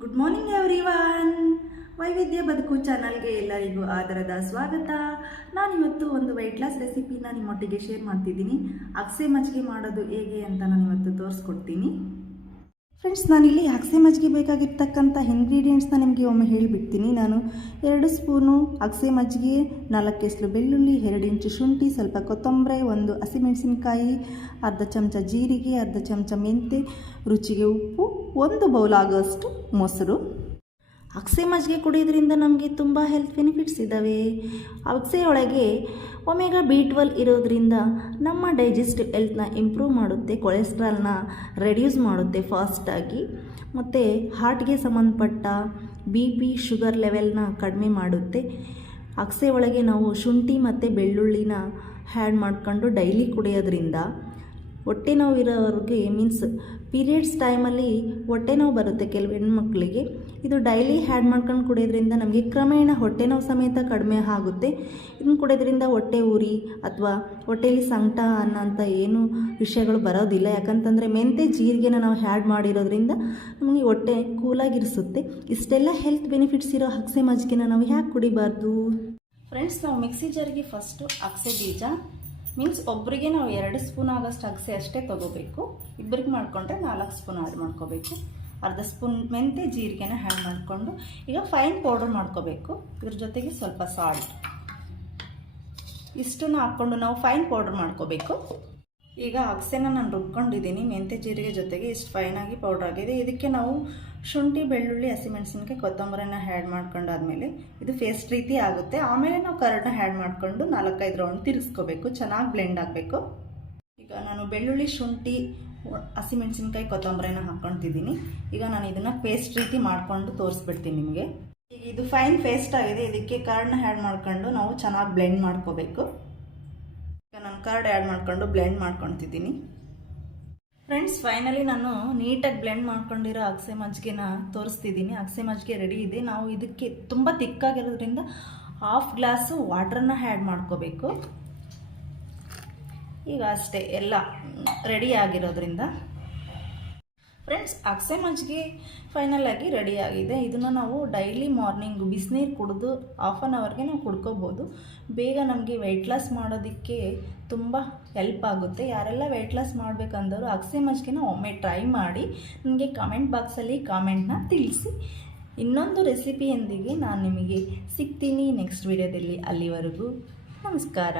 Good morning everyone. ವೈವಿಧ್ಯ ಬದುಕು ಚಾನಲ್ಗೆ ಎಲ್ಲರಿಗೂ ಆದರದ ಸ್ವಾಗತ. ನಾನಿವತ್ತು ಒಂದು ವೆಯ್ಟ್ ಲಾಸ್ ರೆಸಿಪಿನ ನಿಮ್ಮೊಟ್ಟಿಗೆ ಶೇರ್ ಮಾಡ್ತಿದ್ದೀನಿ. ಅಗಸೆ ಮಜ್ಜಿಗೆ ಮಾಡೋದು ಹೇಗೆ ಅಂತ ನಾನಿವತ್ತು ತೋರಿಸ್ಕೊಡ್ತೀನಿ. ಫ್ರೆಂಡ್ಸ್, ನಾನಿಲ್ಲಿ ಅಗಸೆ ಮಜ್ಜಿಗೆ ಬೇಕಾಗಿರ್ತಕ್ಕಂಥ ಇಂಗ್ರೀಡಿಯೆಂಟ್ಸ್ನ ನಿಮಗೆ ಒಮ್ಮೆ ಹೇಳಿಬಿಡ್ತೀನಿ. ನಾನು 2 ಸ್ಪೂನು ಅಗಸೆ ಮಜ್ಜಿಗೆ, 4 ಎಸಳು ಬೆಳ್ಳುಳ್ಳಿ, 2 ಇಂಚು ಶುಂಠಿ, ಸ್ವಲ್ಪ ಕೊತ್ತಂಬರಿ, 1 ಹಸಿಮೆಣಸಿನಕಾಯಿ, ಅರ್ಧ ಚಮಚ ಜೀರಿಗೆ, ಅರ್ಧ ಚಮಚ ಮೆಂತೆ, ರುಚಿಗೆ ಉಪ್ಪು, 1 ಬೌಲ್ ಆಗೋಷ್ಟು ಮೊಸರು. ಅಗಸೆ ಮಜ್ಜಿಗೆ ಕುಡಿಯೋದ್ರಿಂದ ನಮಗೆ ತುಂಬ ಹೆಲ್ತ್ ಬೆನಿಫಿಟ್ಸ್ ಇದ್ದಾವೆ. ಅಗಸೆ ಒಳಗೆ ಒಮೆಗಾ B12 ಇರೋದ್ರಿಂದ ನಮ್ಮ ಡೈಜೆಸ್ಟಿವ್ ಹೆಲ್ತ್ನ ಇಂಪ್ರೂವ್ ಮಾಡುತ್ತೆ, ಕೊಲೆಸ್ಟ್ರಾಲ್ನ ರೆಡ್ಯೂಸ್ ಮಾಡುತ್ತೆ ಫಾಸ್ಟಾಗಿ, ಮತ್ತು ಹಾರ್ಟ್ಗೆ ಸಂಬಂಧಪಟ್ಟ BP ಶುಗರ್ ಲೆವೆಲ್ನ ಕಡಿಮೆ ಮಾಡುತ್ತೆ. ಅಗಸೆ ಒಳಗೆ ನಾವು ಶುಂಠಿ ಮತ್ತು ಬೆಳ್ಳುಳ್ಳಿನ ಆ್ಯಡ್ ಮಾಡ್ಕೊಂಡು ಡೈಲಿ ಕುಡಿಯೋದ್ರಿಂದ ಹೊಟ್ಟೆ ನೋವು ಇರೋರಿಗೆ, ಮೀನ್ಸ್ ಪೀರಿಯಡ್ಸ್ ಟೈಮಲ್ಲಿ ಹೊಟ್ಟೆ ನೋವು ಬರುತ್ತೆ ಕೆಲವು ಹೆಣ್ಮಕ್ಳಿಗೆ, ಇದು ಡೈಲಿ ಆ್ಯಡ್ ಮಾಡ್ಕೊಂಡು ಕುಡಿಯೋದ್ರಿಂದ ನಮಗೆ ಕ್ರಮೇಣ ಹೊಟ್ಟೆ ನೋವು ಸಮೇತ ಕಡಿಮೆ ಆಗುತ್ತೆ. ಇದನ್ನು ಕುಡಿಯೋದ್ರಿಂದ ಹೊಟ್ಟೆ ಉರಿ ಅಥವಾ ಹೊಟ್ಟೆಯಲ್ಲಿ ಸಂಕಟ ಅನ್ನೋಂಥ ಏನು ವಿಷಯಗಳು ಬರೋದಿಲ್ಲ. ಯಾಕಂತಂದರೆ ಮೆಂತೆ ಜೀರಿಗೆನ ನಾವು ಆ್ಯಡ್ ಮಾಡಿರೋದ್ರಿಂದ ನಮಗೆ ಹೊಟ್ಟೆ ಕೂಲಾಗಿರಿಸುತ್ತೆ. ಇಷ್ಟೆಲ್ಲ ಹೆಲ್ತ್ ಬೆನಿಫಿಟ್ಸ್ ಇರೋ ಅಗಸೆ ಮಜ್ಜಿಗೆನ ನಾವು ಯಾಕೆ ಕುಡಿಬಾರ್ದು? ಫ್ರೆಂಡ್ಸ್, ನಾವು ಮಿಕ್ಸಿ ಜಾರಿಗೆ ಫಸ್ಟು ಅಗಸೆ ಬೀಜ, ಮೀನ್ಸ್ ಒಬ್ಬರಿಗೆ ನಾವು 2 ಸ್ಪೂನ್ ಆಗೋಷ್ಟು ಅಗಸೆ ಅಷ್ಟೇ ತೊಗೋಬೇಕು. ಇಬ್ಬರಿಗೆ ಮಾಡಿಕೊಂಡ್ರೆ 4 ಸ್ಪೂನ್ ಆ್ಯಡ್ ಮಾಡ್ಕೋಬೇಕು. ಅರ್ಧ ಸ್ಪೂನ್ ಮೆಂತೆ ಜೀರಿಗೆನ ಆ್ಯಡ್ ಮಾಡಿಕೊಂಡು ಈಗ ಫೈನ್ ಪೌಡರ್ ಮಾಡ್ಕೋಬೇಕು. ಇದ್ರ ಜೊತೆಗೆ ಸ್ವಲ್ಪ ಸಾಲ್ಟ್, ಇಷ್ಟನ್ನು ಹಾಕ್ಕೊಂಡು ನಾವು ಫೈನ್ ಪೌಡರ್ ಮಾಡ್ಕೋಬೇಕು. ಈಗ ಅಗಸೆನ ನಾನು ರುಬ್ಕೊಂಡಿದ್ದೀನಿ ಮೆಂತೆ ಜೀರಿಗೆ ಜೊತೆಗೆ. ಇಷ್ಟು ಫೈನಾಗಿ ಪೌಡರ್ ಆಗಿದೆ. ಇದಕ್ಕೆ ನಾವು ಶುಂಠಿ, ಬೆಳ್ಳುಳ್ಳಿ, ಹಸಿಮೆಣಸಿನಕಾಯಿ, ಕೊತ್ತಂಬರಿನ ಆ್ಯಡ್ ಮಾಡ್ಕೊಂಡಾದ್ಮೇಲೆ ಇದು ಪೇಸ್ಟ್ ರೀತಿ ಆಗುತ್ತೆ. ಆಮೇಲೆ ನಾವು ಕರಡನ್ನ ಆ್ಯಡ್ ಮಾಡಿಕೊಂಡು 4-5 ರೌಂಡ್ ತಿರುಗಿಸ್ಕೋಬೇಕು, ಚೆನ್ನಾಗಿ ಬ್ಲೆಂಡ್ ಆಗಬೇಕು. ಈಗ ನಾನು ಬೆಳ್ಳುಳ್ಳಿ, ಶುಂಠಿ, ಹಸಿಮೆಣಸಿನಕಾಯಿ, ಕೊತ್ತಂಬರಿನ ಹಾಕ್ಕೊತಿದ್ದೀನಿ. ಈಗ ನಾನು ಇದನ್ನು ಪೇಸ್ಟ್ ರೀತಿ ಮಾಡಿಕೊಂಡು ತೋರಿಸ್ಬಿಡ್ತೀನಿ ನಿಮಗೆ. ಈಗ ಇದು ಫೈನ್ ಪೇಸ್ಟ್ ಆಗಿದೆ. ಇದಕ್ಕೆ ಕರಡನ್ನ ಆ್ಯಡ್ ಮಾಡ್ಕೊಂಡು ನಾವು ಚೆನ್ನಾಗಿ ಬ್ಲೆಂಡ್ ಮಾಡ್ಕೋಬೇಕು. ಈಗ ನಾನು ಕರ್ಡ್ ಆ್ಯಡ್ ಮಾಡ್ಕೊಂಡು ಬ್ಲೆಂಡ್ ಮಾಡ್ಕೊತಿದ್ದೀನಿ. ಫ್ರೆಂಡ್ಸ್, ಫೈನಲಿ ನಾನು ನೀಟಾಗಿ ಬ್ಲೆಂಡ್ ಮಾಡ್ಕೊಂಡಿರೋ ಅಗಸೆ ಮಜ್ಜಿಗೆನ ತೋರಿಸ್ತಿದ್ದೀನಿ. ಅಗಸೆ ಮಜ್ಜಿಗೆ ರೆಡಿ ಇದೆ. ನಾವು ಇದಕ್ಕೆ ತುಂಬ ತಿಕ್ಕಾಗಿರೋದ್ರಿಂದ 1/2 ಗ್ಲಾಸು ವಾಟ್ರನ್ನ ಆ್ಯಡ್ ಮಾಡ್ಕೋಬೇಕು. ಈಗ ಅಷ್ಟೇ, ಎಲ್ಲ ರೆಡಿ ಆಗಿರೋದ್ರಿಂದ. ಫ್ರೆಂಡ್ಸ್, ಅಗಸೆ ಮಜ್ಜಿಗೆ ಫೈನಲ್ ಆಗಿ ರೆಡಿ ಆಗಿದೆ. ಇದನ್ನು ನಾವು ಡೈಲಿ ಮಾರ್ನಿಂಗ್ ಬಿಸಿನೀರು ಕುಡಿದು 1/2 ಅವರ್ಗೆ ನಾವು ಕುಡ್ಕೋಬೋದು. ಬೇಗ ನಮಗೆ ವೆಯ್ಟ್ ಲಾಸ್ ಮಾಡೋದಕ್ಕೆ ತುಂಬ ಹೆಲ್ಪ್ ಆಗುತ್ತೆ. ಯಾರೆಲ್ಲ ವೆಯ್ಟ್ ಲಾಸ್ ಮಾಡಬೇಕಂದವರು ಅಗಸೆ ಮಜ್ಜಿಗೆನ ಒಮ್ಮೆ ಟ್ರೈ ಮಾಡಿ ನನಗೆ ಕಾಮೆಂಟ್ ಬಾಕ್ಸಲ್ಲಿ ಕಾಮೆಂಟ್ನ ತಿಳಿಸಿ. ಇನ್ನೊಂದು ರೆಸಿಪಿಯೊಂದಿಗೆ ನಾನು ನಿಮಗೆ ಸಿಗ್ತೀನಿ ನೆಕ್ಸ್ಟ್ ವಿಡಿಯೋದಲ್ಲಿ. ಅಲ್ಲಿವರೆಗೂ ನಮಸ್ಕಾರ.